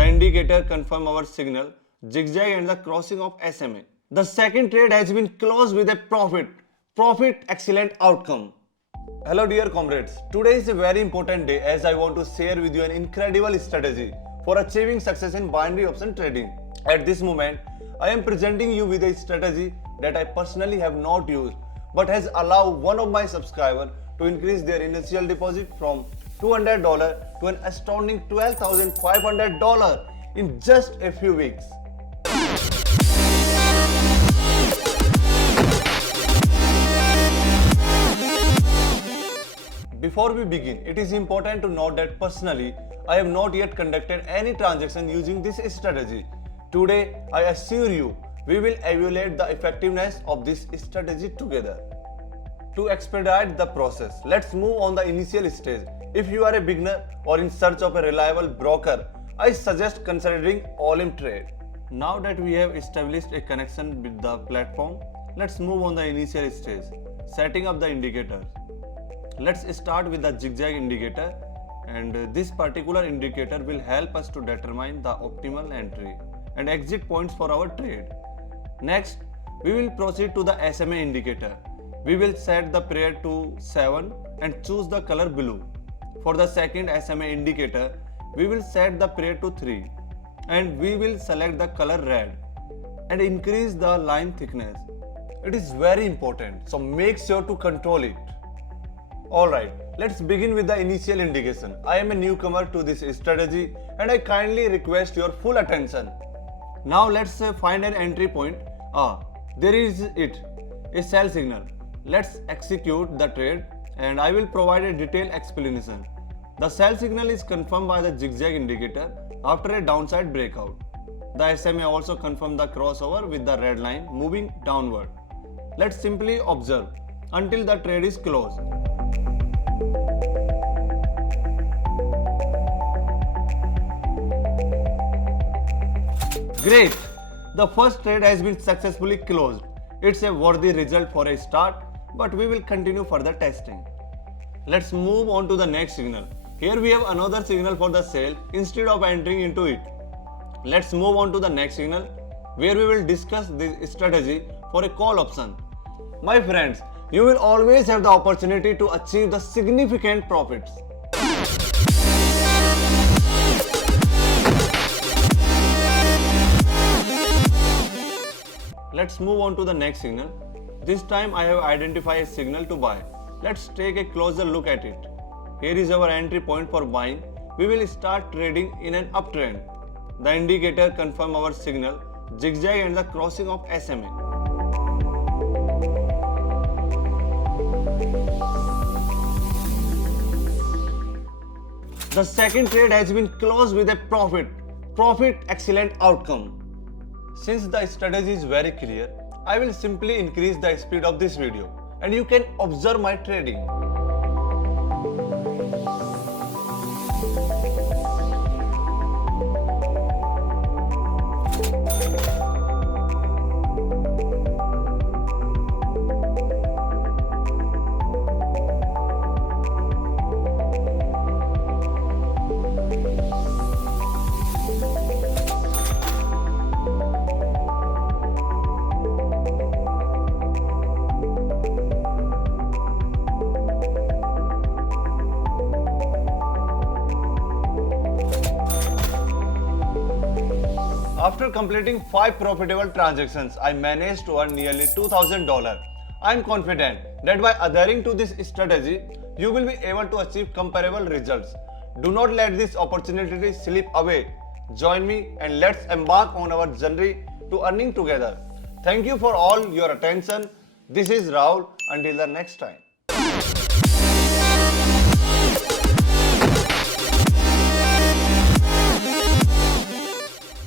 The indicator confirms our signal, zigzag and the crossing of SMA. The second trade has been closed with a profit. Profit, excellent outcome. Hello dear comrades, today is a very important day as I want to share with you an incredible strategy for achieving success in binary option trading. At this moment, I am presenting you with a strategy that I personally have not used but has allowed one of my subscribers to increase their initial deposit from $200 to an astounding $12,500 in just a few weeks. Before we begin, it is important to note that personally, I have not yet conducted any transaction using this strategy. Today, I assure you, we will evaluate the effectiveness of this strategy together. To expedite the process, let's move on the initial stage. If you are a beginner or in search of a reliable broker, I suggest considering Olymp Trade. Now that we have established a connection with the platform, let's move on the initial stage, setting up the indicators. Let's start with the zigzag indicator, and this particular indicator will help us to determine the optimal entry and exit points for our trade. Next, we will proceed to the SMA indicator. We will set the pair to 7 and choose the color blue. For the second SMA indicator, we will set the pair to 3 and we will select the color red and increase the line thickness. It is very important, so make sure to control it. Alright, let's begin with the initial indication. I am a newcomer to this strategy and I kindly request your full attention. Now let's find an entry point. There is it, a sell signal. Let's execute the trade and I will provide a detailed explanation. The sell signal is confirmed by the zigzag indicator after a downside breakout. The SMA also confirmed the crossover with the red line moving downward. Let's simply observe until the trade is closed. Great! The first trade has been successfully closed. It's a worthy result for a start, but we will continue further testing. Let's move on to the next signal. Here we have another signal for the sale instead of entering into it. Let's move on to the next signal where we will discuss this strategy for a call option. My friends, you will always have the opportunity to achieve the significant profits. Let's move on to the next signal. This time I have identified a signal to buy. Let's take a closer look at it. Here is our entry point for buying. We will start trading in an uptrend. The indicator confirms our signal, zigzag and the crossing of SMA. The second trade has been closed with a profit. Profit, excellent outcome. Since the strategy is very clear, I will simply increase the speed of this video and you can observe my trading. After completing 5 profitable transactions, I managed to earn nearly $2,000. I am confident that by adhering to this strategy, you will be able to achieve comparable results. Do not let this opportunity slip away. Join me and let's embark on our journey to earning together. Thank you for all your attention. This is Rahul. Until the next time.